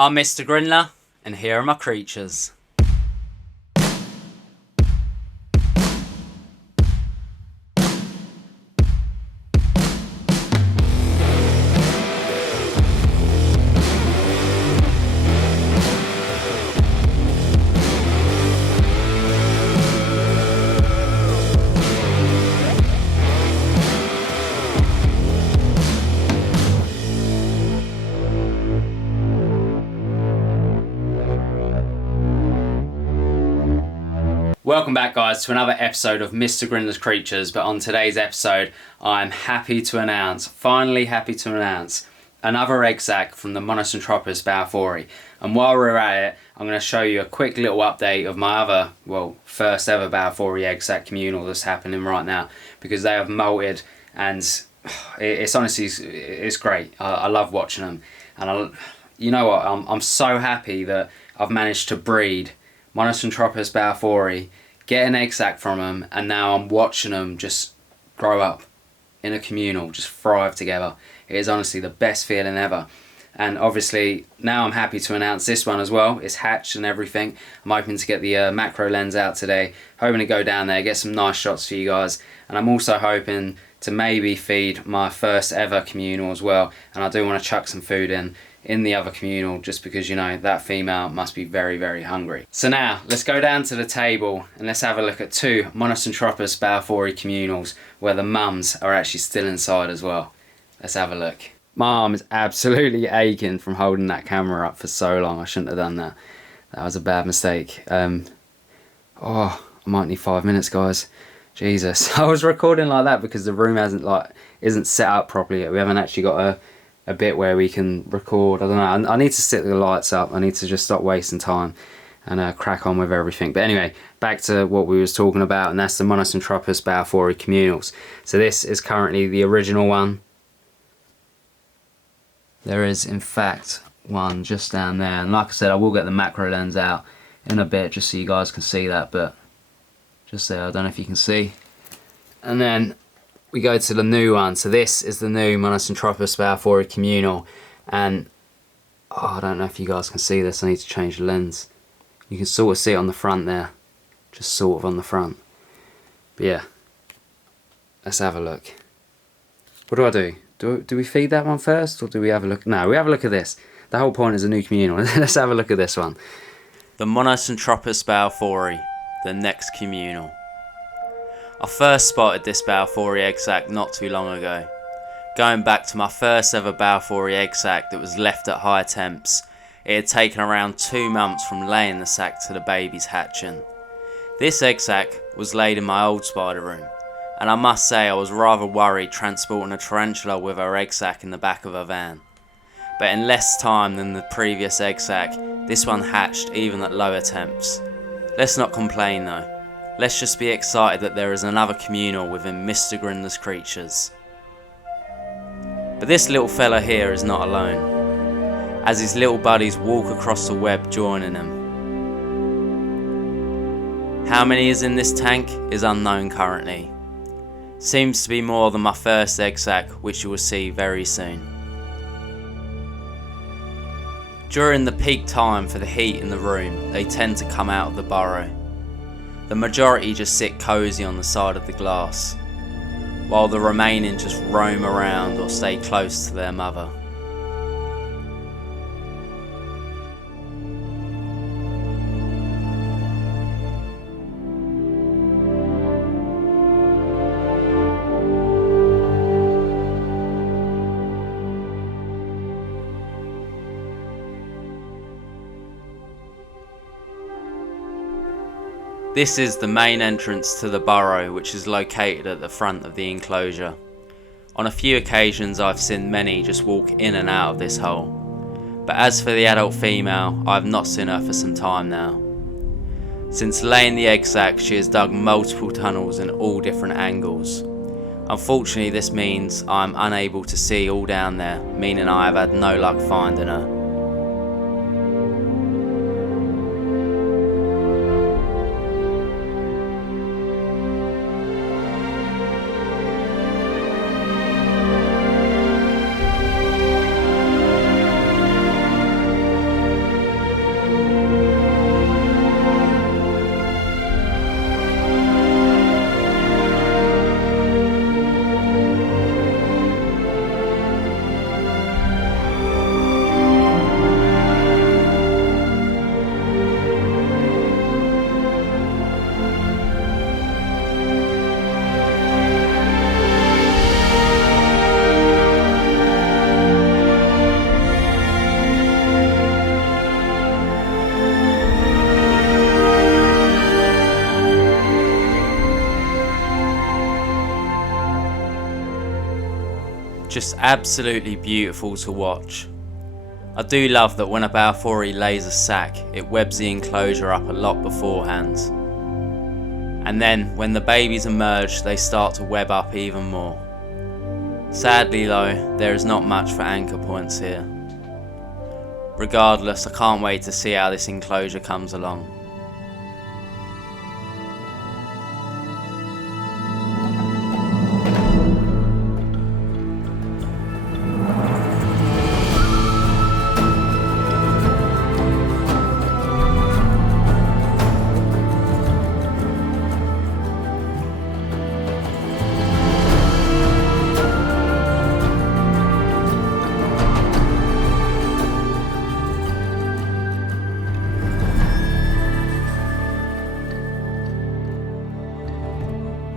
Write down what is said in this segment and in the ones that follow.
I'm Mr. Grindler, and here are my creatures. Welcome back, guys, to another episode of Mr. Grindler's Creatures. But on today's episode, I'm finally happy to announce, another egg sac from the Monocentropus Balfouri. And while we're at it, I'm going to show you a quick little update of my other, first ever Balfouri egg sac communal that's happening right now, because they have molted, and it's honestly, it's great. I love watching them, and you know what? I'm so happy that I've managed to breed Monocentropus Balfouri, get an egg sac from them, and now I'm watching them just grow up in a communal, just thrive together. It is honestly the best feeling ever. And obviously now I'm happy to announce this one as well. It's hatched and everything. I'm hoping to get the macro lens out today, hoping to go down there, get some nice shots for you guys. And I'm also hoping to maybe feed my first ever communal as well. And I do want to chuck some food in the other communal, just because, you know, that female must be very, very hungry. So now let's go down to the table and let's have a look at two Monocentropus Balfouri communals where the mums are actually still inside as well. Let's have a look. My arm is absolutely aching from holding that camera up for so long. I shouldn't have done that. That was a bad mistake. I might need 5 minutes, guys. Jesus. I was recording like that because the room isn't set up properly yet. We haven't actually got a bit where we can record. I don't know. I need to set the lights up. I need to just stop wasting time and crack on with everything. But anyway, back to what we was talking about, and that's the Monocentropus Balfouri communals. So this is currently the original one. There is in fact one just down there, and like I said, I will get the macro lens out in a bit just so you guys can see that, but just there, I don't know if you can see. And then we go to the new one. So this is the new Monocentropus Balfouri communal, and I don't know if you guys can see this. I need to change the lens. You can sort of see it on the front there, just sort of on the front. But yeah, let's have a look. What do I do? Do we feed that one first, or do we have a look? No, we have a look at this. The whole point is a new communal. Let's have a look at this one. The Monocentropus Balfouri, the next communal. I first spotted this Balfouri egg sac not too long ago, going back to my first ever Balfouri egg sac that was left at high temps. It had taken around 2 months from laying the sac to the babies hatching. This egg sac was laid in my old spider room, and I must say I was rather worried transporting a tarantula with her egg sac in the back of a van. But in less time than the previous egg sac, this one hatched even at lower temps. Let's not complain though. Let's just be excited that there is another communal within Mr. Grindler's Creatures. But this little fella here is not alone, as his little buddies walk across the web joining him. How many is in this tank is unknown currently. Seems to be more than my first egg sac, which you will see very soon. During the peak time for the heat in the room, they tend to come out of the burrow. The majority just sit cozy on the side of the glass, while the remaining just roam around or stay close to their mother. This is the main entrance to the burrow, which is located at the front of the enclosure. On a few occasions I've seen many just walk in and out of this hole, but as for the adult female, I have not seen her for some time now. Since laying the egg sac, she has dug multiple tunnels in all different angles. Unfortunately, this means I am unable to see all down there, meaning I have had no luck finding her. just absolutely beautiful to watch. I do love that when a Balfouri lays a sack, it webs the enclosure up a lot beforehand. And then, when the babies emerge, they start to web up even more. Sadly though, there is not much for anchor points here. Regardless, I can't wait to see how this enclosure comes along.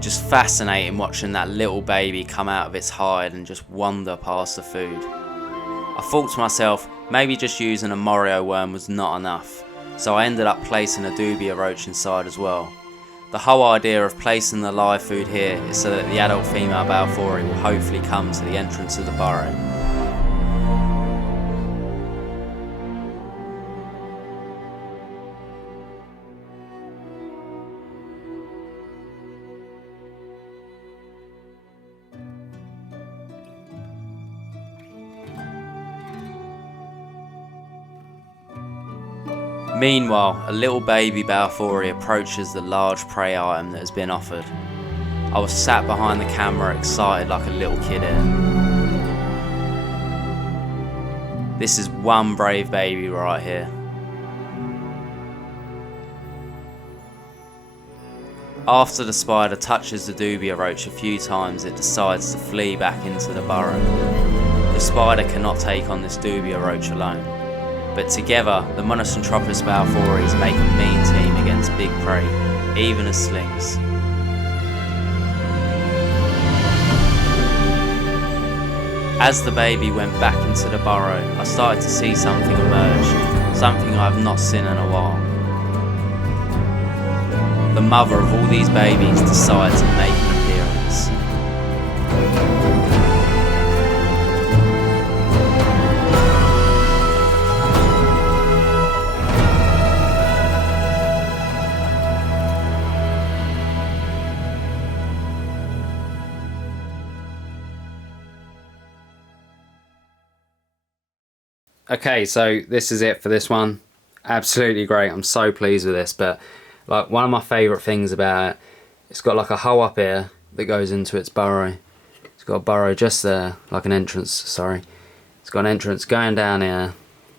Just fascinating watching that little baby come out of its hide and just wander past the food. I thought to myself, maybe just using a Morio worm was not enough, so I ended up placing a dubia roach inside as well. The whole idea of placing the live food here is so that the adult female Balfouri will hopefully come to the entrance of the burrow. Meanwhile, a little baby Balfouri approaches the large prey item that has been offered. I was sat behind the camera excited like a little kid here. This is one brave baby right here. After the spider touches the dubia roach a few times, it decides to flee back into the burrow. The spider cannot take on this dubia roach alone. But together, the Monocentropus Balfouris make a mean team against big prey, even as slings. As the baby went back into the burrow, I started to see something emerge, something I have not seen in a while. The mother of all these babies decides to make an appearance. Okay, so this is it for this one. Absolutely great. I'm so pleased with this. But like, one of my favourite things about it, it's got like a hole up here that goes into its burrow. It's got a burrow just there, like an entrance, sorry. It's got an entrance going down here,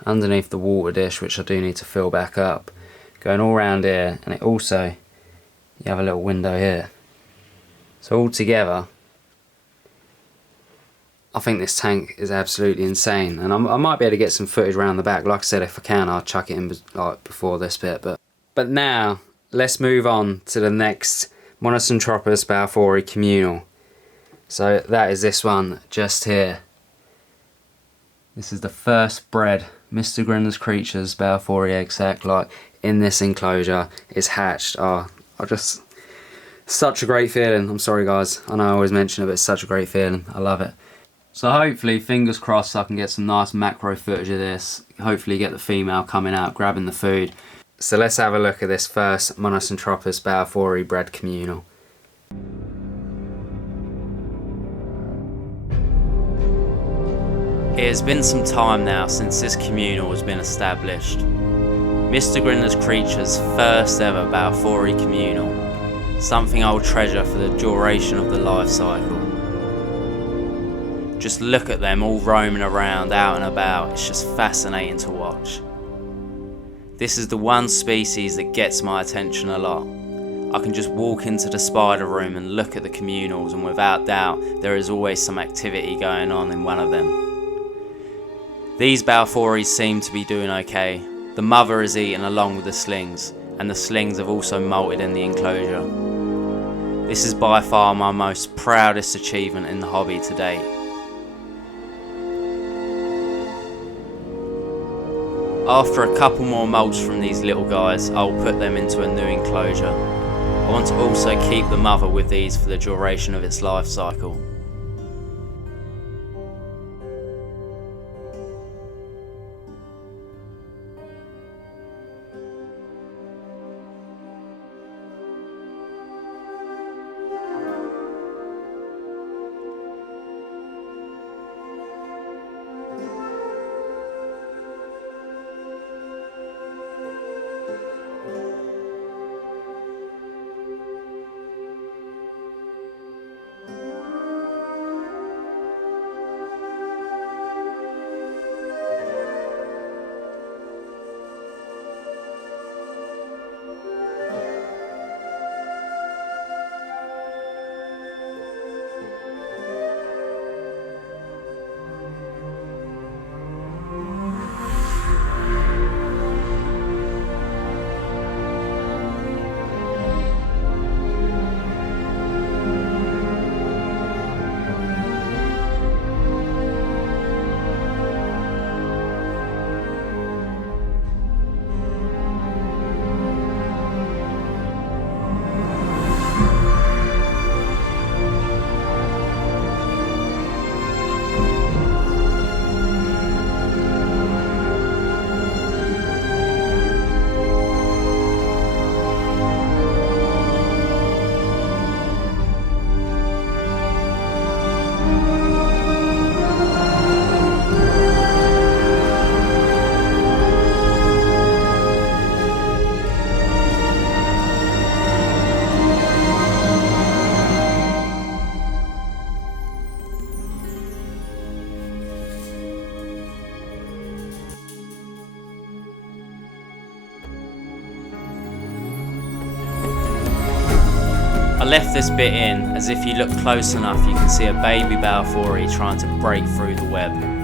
underneath the water dish, which I do need to fill back up. Going all around here, and it also, you have a little window here. So all together, I think this tank is absolutely insane, and I might be able to get some footage around the back. Like I said, if I can, I'll chuck it in like before this bit. But now let's move on to the next Monocentropus Balfouri communal. So that is this one just here. This is the first bred Mr. Grindlers Creatures Balfouri egg sac, like in this enclosure. It's hatched. Oh, such a great feeling. I'm sorry guys, I know I always mention it, but it's such a great feeling. I love it. So hopefully, fingers crossed, I can get some nice macro footage of this. Hopefully get the female coming out, grabbing the food. So let's have a look at this first Monocentropus Balfouri bred communal. It has been some time now since this communal has been established. Mr. Grindlers Creatures' first ever Balfouri communal. Something I will treasure for the duration of the life cycle. Just look at them all roaming around, out and about. It's just fascinating to watch. This is the one species that gets my attention a lot. I can just walk into the spider room and look at the communals, and without doubt there is always some activity going on in one of them. These Balfouris seem to be doing okay. The mother is eating along with the slings, and the slings have also molted in the enclosure. This is by far my most proudest achievement in the hobby to date. After a couple more molts from these little guys, I will put them into a new enclosure. I want to also keep the mother with these for the duration of its life cycle. left this bit in as if you look close enough you can see a baby Balfouri trying to break through the web.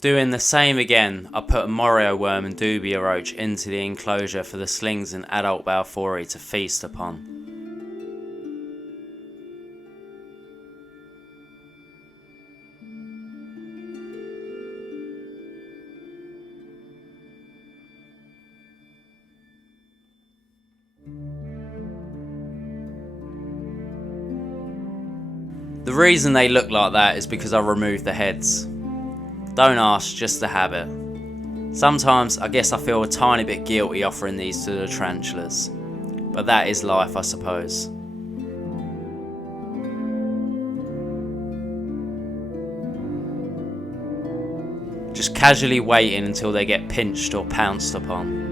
Doing the same again, I put a morio worm and dubia roach into the enclosure for the slings and adult Balfouri to feast upon. The reason they look like that is because I removed the heads. Don't ask, just a habit. Sometimes I guess I feel a tiny bit guilty offering these to the tarantulas, but that is life, I suppose. Just casually waiting until they get pinched or pounced upon.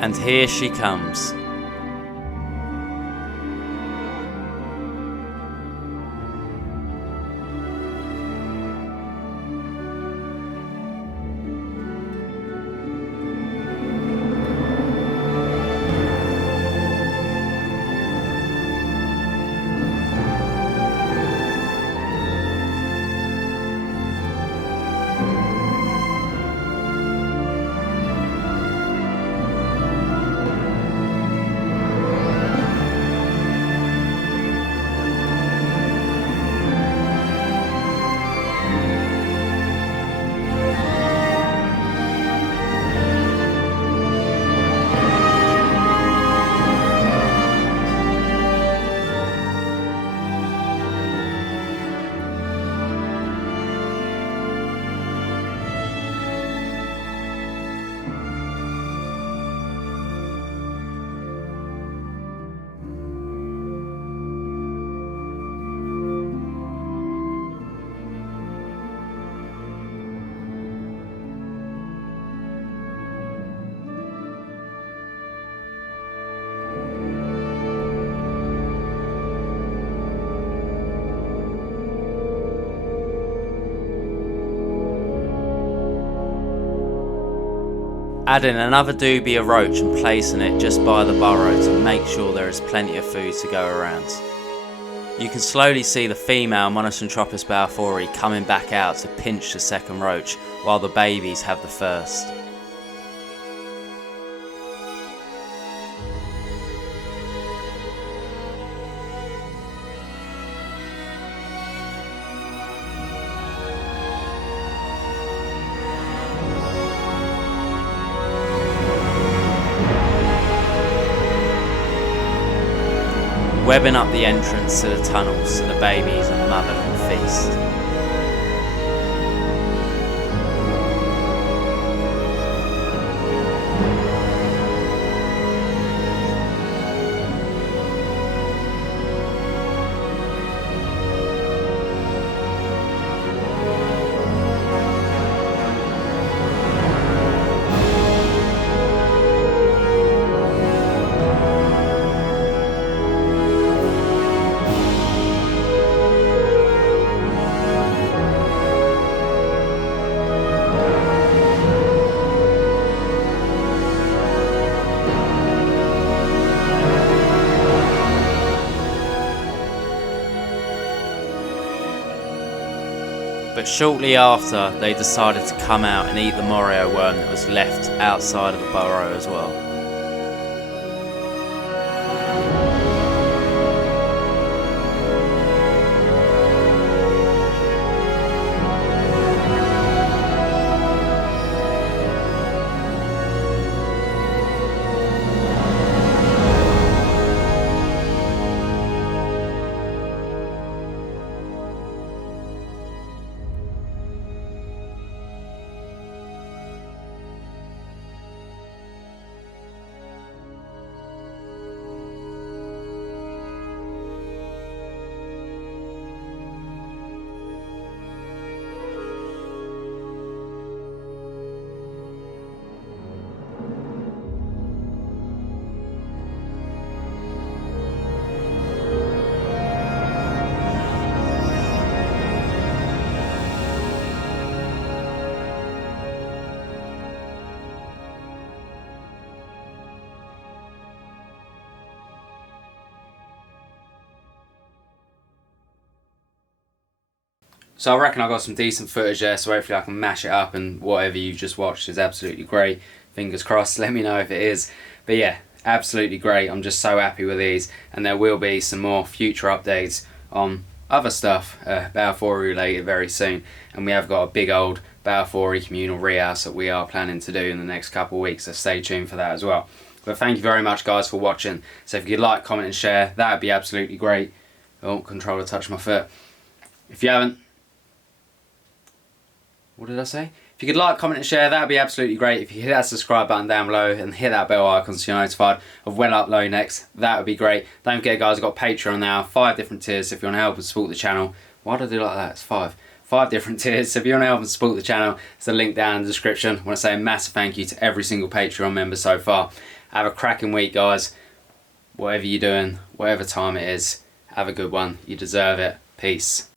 And here she comes. Adding another dubia roach and placing it just by the burrow to make sure there is plenty of food to go around. You can slowly see the female Monosynthropus balfouri coming back out to pinch the second roach while the babies have the first. Webbing up the entrance to the tunnels so the babies and mother can feast. But shortly after, they decided to come out and eat the Morio worm that was left outside of the burrow as well. So I reckon I got some decent footage there, so hopefully I can mash it up and whatever you've just watched is absolutely great. Fingers crossed, let me know if it is. But yeah, absolutely great. I'm just so happy with these, and there will be some more future updates on other stuff Balfouri related very soon. And we have got a big old Balfouri communal rehouse that we are planning to do in the next couple of weeks, so stay tuned for that as well. But thank you very much guys for watching. So if you'd like, comment and share, that would be absolutely great. Oh, controller touched my foot. If you haven't, what did I say? If you could like, comment and share, that would be absolutely great. If you hit that subscribe button down below and hit that bell icon so you're notified of when I upload next, that would be great. Don't forget guys, I've got Patreon now, 5 different tiers. So if you want to help and support the channel, why did I do like that? It's 5. 5 different tiers. So if you want to help and support the channel, there's a link down in the description. I want to say a massive thank you to every single Patreon member so far. Have a cracking week guys. Whatever you're doing, whatever time it is, have a good one. You deserve it. Peace.